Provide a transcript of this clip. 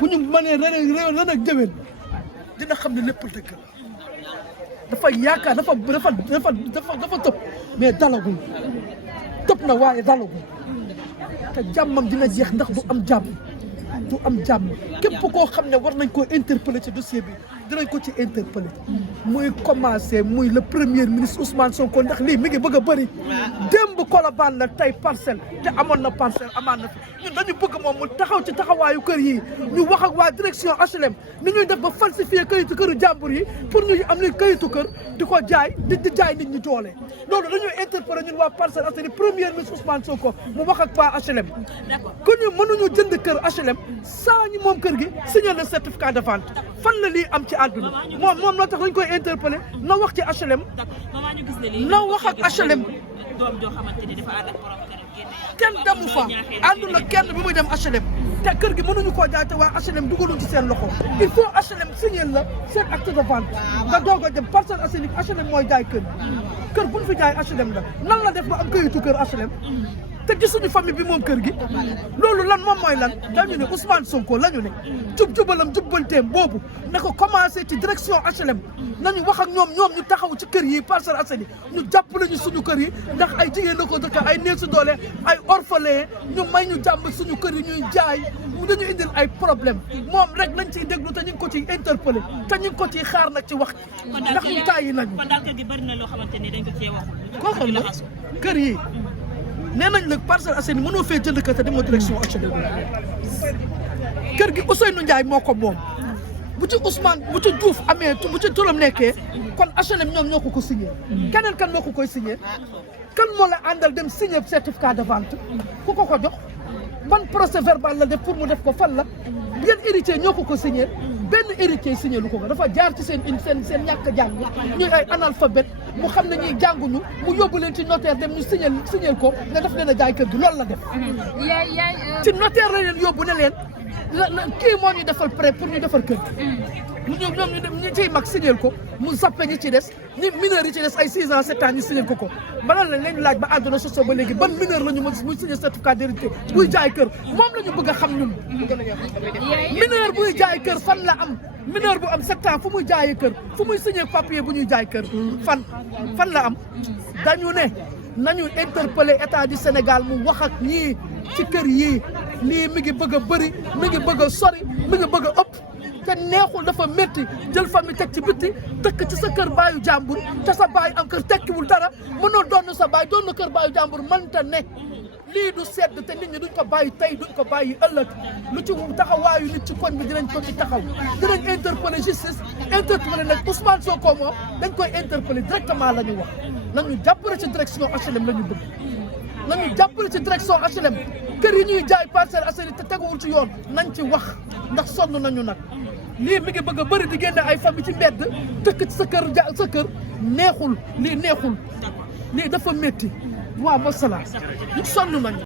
bu ñu mënee ren ak déwén dina xam ne lépp dëgg la dafa yaakaar dafa tëb mais dalagul tëb na waaye dalagul te jàmmam dina jeex ndax du am jàmm képp koo xam ne war nañ koo interpeller ci dossier bi dinañ ko ci interpeller muy commencé muy le premier ministre Ousmane Sonko ndax lii mi ngi bëgg a bëri démb Colobane la tey Parcelles te amoon na Parcelles amaan na fi ñun dañu bëgg moom mu taxaw ci taxawaayu kër yi ñu wax ak waa direction HLM ni ñuy def ba falsifier kayitu këru jàmbur yi pour ñu am li kayitu kër di ko jaay di jaay nit ñi doole loolu dañuy interpeller ñun waa Parcelles Assainies premier ministre Ousmane Sonko mu wax ak waa HLM ku ñu mënuñu jënd kër HLM saa ñu moom kër gi signer le certificat de vente fan la lii am ci àdduna moom la tax dañ koy interpeller na wax ci HLM na wax ak HLM kenn demu fa àndul ak kenn bi muy dem HLM te kër gi mënuñu koo jaay te waa HLM dugaluñ ci seen loxo il faut HLM signer la seen acte de vente nga doog a dem Parcelles Assainies HLM mooy jaay kër buñ fi jaay HLM la nan la def ba am këyitu kër HLM te gisuñu famille bi moom kër gi loolu lan moom mooy lan dañu ne Ousmane Sonko la ñu ne jubalam jubbanteem boobu na ko commencé ci direction HLM nañu wax ak ñoom ñu taxaw ci kër yi Parcelles Assainies ñu jàppale ñu suñu kër yi ndax ay jigéen la ko dëkk ay néew si doole ay orphelin ñu may ñu jàmm suñu kër yi ñuy jaay dañu indil ay problème moom rek lañ ciy déglu te ñu ngi ko ciy interpellé te ñu ngi ko ciy xaar nag ci wax ndax ñu tàyyi nañu koo xam ne kër yi nee nañ la Parcelles Assainies mënoo fee jënd kër te demoo direction HLM kër gi Ousseynou Ndiaye moo ko moom bu ci Ousmane bu ci Diouf amee bu ci turam nekkee kon HLM ñoom ñoo ko signé keneen kan moo ko koy signé kan moo la àndal dem signé certificat de vente ku ko jox ban procès verbal la def pour mu def ko fan la yan héritier ñoo ko signé benn héritier signé lu ko dafa jaar ci seen ñàkk jàng ñuy ay analphabète mu xam ne ñuy jànguñu mu yóbbu leen ci notaire dem ñu signé ko nga def leen a jaay kër gi loolu la def ci notaire la leen yóbbu ne leen kii moo ñu defal prêt pour ñu defar kër gi ñoom ñu ciy mag signé ko mu zappe ñi ci des ñi mineurs yi ci des ay 6 ans 7 ans ñu signé ko balal lañ leen laaj ba àdduna sosoo ba léegi ban mineur la ñu mën muy signé certificat d'hérédité buy jaay kër moom la ñu bëgg a xam ñun mineur buy jaay kër fan la am mineur bu am 7 ans fu muy jaayee kër fu muy signé papier bu ñuy jaay kër fan la am dañu ne nañu interpeller état du Sénégal mu wax ak ñii ci kër yii lii mi ngi bëgg a bëri mi ngi bëgg a sori mi ngi bëgg a ëpp te neexul dafa métti jël famille teg ci bitti dëkk ci sa kër baayu jàmbur te sa baay am kër tekkiwul dara mënoo doon sa baay doon na kër baayu jàmbur mënta ne lii du sedd te nit ñi duñ ko bàyyi tey duñ ko bàyyi ëllëg lu ci taxawaayu nit ci koñ bi dinañ ko ci taxaw dinañ interpeller justice interpeller nag Ousmane Sonko moom dañ koy interpeller directement la ñu wax nañu jàppale ci direction HLM la ñu bëgg nañu jàppale ci direction HLM kër yi ñuy jaay Parcelles Assainies te teguwul ci yoon nañ ci wax ndax sonn nañu nag lii mi ngi bëgg a bëri di génne ay famille ci mbedd dëkk ci sa kër neexul lii dafa métti waaw masala ñu sonn nañu